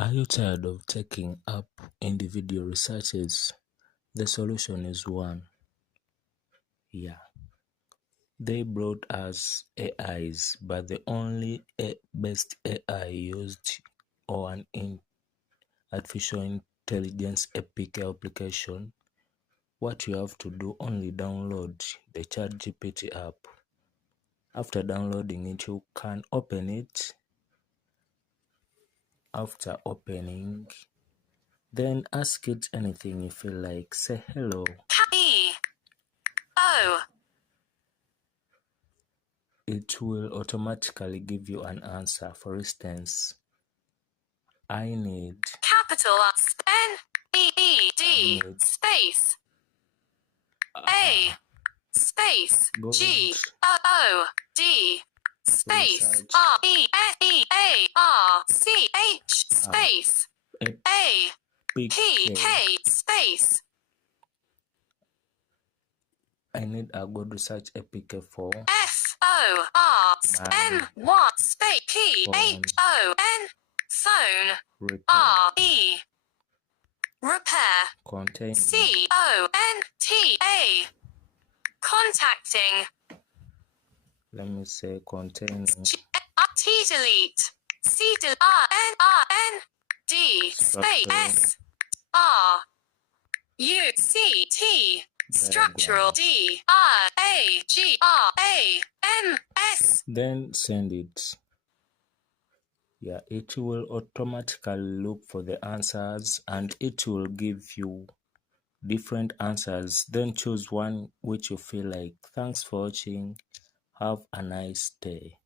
Are you tired of taking up individual researches? The solution is one. Yeah. They brought us AIs, but the only best AI used on an artificial intelligence APK application. What you have to do, only download the ChatGPT app. After downloading it, you can open it. After opening, then ask it anything you feel like. Say hello. Oh. It will automatically give you an answer. For instance, I need Capital N-E-E-D space A space G-O-D space R-E-S-E-A-R-C-H space A-P-K space. I need a good research APK for F-O-R-N-1 space P-H-O-N phone R-E repair contain C-O-N-T-A contacting. Let me say containing T delete C R-N-R-N-D space S-R-U-C-T structural D-R-A-G-R-A-M-S. Then send it. Yeah, it will automatically look for the answers and it will give you different answers. Then choose one which you feel like. Thanks for watching. Have a nice day.